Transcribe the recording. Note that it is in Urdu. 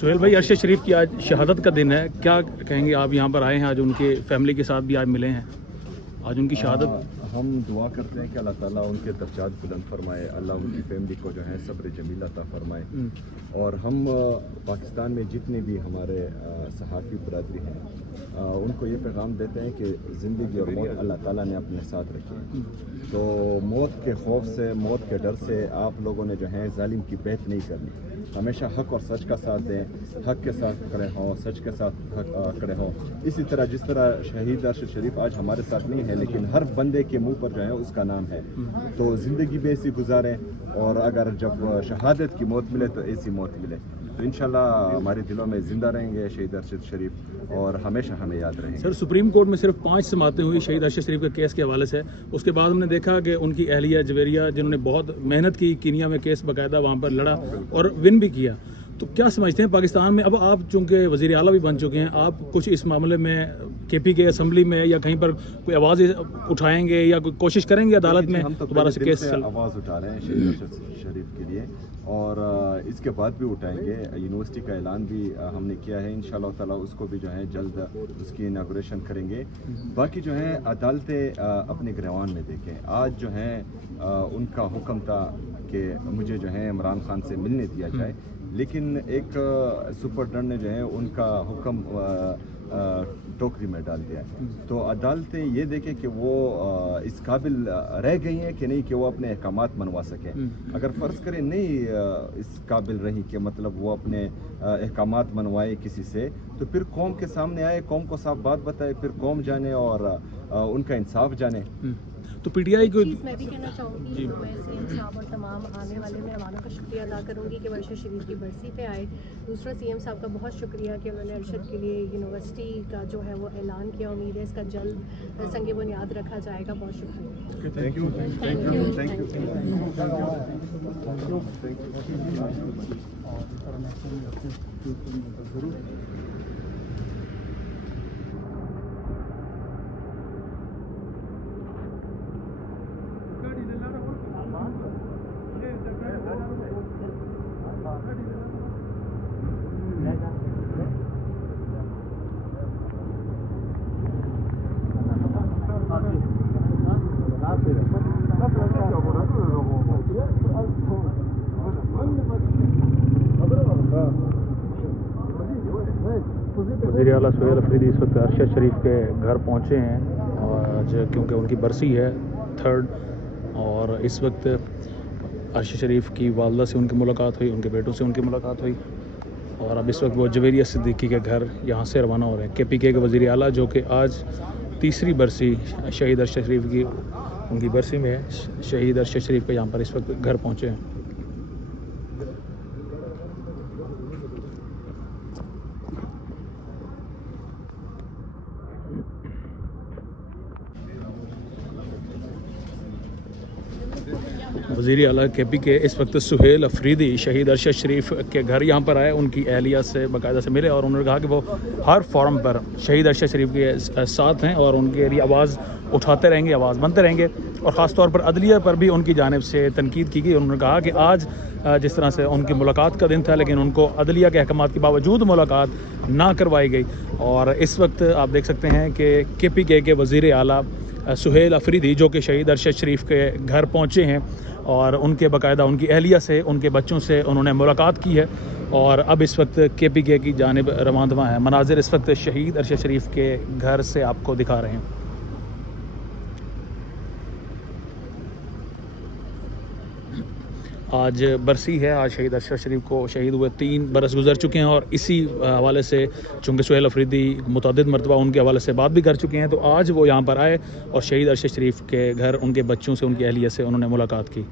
سہیل بھائی، ارشد شریف کی آج شہادت کا دن ہے، کیا کہیں گے آپ؟ یہاں پر آئے ہیں آج، ان کے فیملی کے ساتھ بھی آج ملے ہیں، آج ان کی شہادت۔ ہم دعا کرتے ہیں کہ اللہ تعالیٰ ان کے درجات بلند فرمائے، اللہ ان کی فیملی کو جو ہے صبر جمیل عطا فرمائے، اور ہم پاکستان میں جتنے بھی ہمارے صحافی برادری ہیں ان کو یہ پیغام دیتے ہیں کہ زندگی اور موت اللہ تعالیٰ نے اپنے ساتھ رکھی ہے، تو موت کے خوف سے، موت کے ڈر سے آپ لوگوں نے جو ہے ظالم کی بیعت نہیں کرنی، ہمیشہ حق اور سچ کا ساتھ دیں، حق کے ساتھ کھڑے ہوں، سچ کے ساتھ کھڑے ہوں۔ اسی طرح جس طرح شہید ارشد شریف آج ہمارے ساتھ نہیں ہے، لیکن ہر بندے کے منہ پر جو ہے اس کا نام ہے، تو زندگی بھی ایسی گزاریں، اور اگر جب شہادت کی موت ملے تو ایسی موت ملے، تو انشاءاللہ ہمارے دلوں میں زندہ رہیں گے شہید ارشد شریف، اور ہمیشہ ہمیں یاد رہیں گے۔ سر، سپریم کورٹ میں صرف 5 سماعتیں ہوئی شہید ارشد شریف کے کیس کے حوالے سے، اس کے بعد ہم نے دیکھا کہ ان کی اہلیہ جویریہ، جنہوں نے بہت محنت کی، کینیا میں کیس باقاعدہ وہاں پر لڑا اور ون بھی کیا، تو کیا سمجھتے ہیں پاکستان میں اب آپ چونکہ وزیر اعلیٰ بھی بن چکے ہیں، آپ کچھ اس معاملے میں کے پی کے اسمبلی میں یا کہیں پر کوئی آواز اٹھائیں گے یا کوئی کوشش کریں گے عدالت میں دوبارہ سے کیس آواز اٹھا رہے ہیں شہید ارشد شریف کے لیے، اور اس کے بعد بھی اٹھائیں گے۔ یونیورسٹی کا اعلان بھی ہم نے کیا ہے، انشاءاللہ تعالیٰ اس کو بھی جو ہے جلد اس کی اناگوریشن کریں گے۔ باقی جو ہے عدالتیں اپنے گریوان میں دیکھیں، آج جو ہے ان کا حکم تھا کہ مجھے جو ہے عمران خان سے ملنے دیا جائے، لیکن ایک سپرڈنٹ نے جو ہے ان کا حکم ٹوکری میں ڈال دیا ہے، تو عدالتیں یہ دیکھیں کہ وہ اس قابل رہ گئی ہیں کہ نہیں کہ وہ اپنے احکامات منوا سکیں۔ اگر فرض کریں نہیں اس قابل رہی کہ مطلب وہ اپنے احکامات منوائے کسی سے، تو پھر قوم کے سامنے آئے، قوم کو صاف بات بتائے، پھر قوم جانے اور ان کا انصاف جانے۔ تو پی ٹی آئی کو میں بھی کہنا چاہوں گی، میں سی ایم صاحب اور تمام آنے والے مہمانوں کا شکریہ ادا کروں گی کہ وہ ارشد شریف کی برسی پہ آئے۔ دوسرا سی ایم صاحب کا بہت شکریہ کہ انہوں نے ارشد کے لیے یونیورسٹی کا جو ہے وہ اعلان کیا، امید ہے اس کا جلد سنگ بنیاد رکھا جائے گا۔ بہت شکریہ۔ Thank you, thank you, thank you. وزیر اعلیٰ سہیل افریدی اس وقت ارشد شریف کے گھر پہنچے ہیں، آج کیونکہ ان کی برسی ہے 3rd، اور اس وقت ارشد شریف کی والدہ سے ان کی ملاقات ہوئی، ان کے بیٹوں سے ان کی ملاقات ہوئی، اور اب اس وقت وہ جویریہ صدیقی کے گھر یہاں سے روانہ ہو رہے ہیں۔ کے پی کے وزیر اعلیٰ جو کہ آج 3ری برسی شہید ارشد شریف کی ان کی برسی میں شہید ارشد شریف کے یہاں پر اس وقت گھر پہنچے ہیں۔ وزیر اعلیٰ کے پی کے اس وقت سہیل افریدی شہید ارشد شریف کے گھر یہاں پر آئے، ان کی اہلیہ سے باقاعدہ سے ملے، اور انہوں نے کہا کہ وہ ہر فورم پر شہید ارشد شریف کے ساتھ ہیں اور ان کے لیے آواز اٹھاتے رہیں گے، آواز بنتے رہیں گے، اور خاص طور پر عدلیہ پر بھی ان کی جانب سے تنقید کی گئی۔ انہوں نے کہا کہ آج جس طرح سے ان کی ملاقات کا دن تھا، لیکن ان کو عدلیہ کے احکامات کے باوجود ملاقات نہ کروائی گئی، اور اس وقت آپ دیکھ سکتے ہیں کہ کے پی کے وزیر اعلیٰ سہیل افریدی جو کہ شہید ارشد شریف کے گھر پہنچے ہیں، اور ان کے باقاعدہ ان کی اہلیہ سے، ان کے بچوں سے انہوں نے ملاقات کی ہے، اور اب اس وقت کے پی کے کی جانب رواں ہیں۔ مناظر اس وقت شہید ارشد شریف کے گھر سے آپ کو دکھا رہے ہیں۔ آج برسی ہے، آج شہید ارشد شریف کو شہید ہوئے 3 برس گزر چکے ہیں، اور اسی حوالے سے چونکہ سہیل افریدی متعدد مرتبہ ان کے حوالے سے بات بھی کر چکے ہیں، تو آج وہ یہاں پر آئے اور شہید ارشد شریف کے گھر ان کے بچوں سے، ان کی اہلیہ سے انہوں نے ملاقات کی۔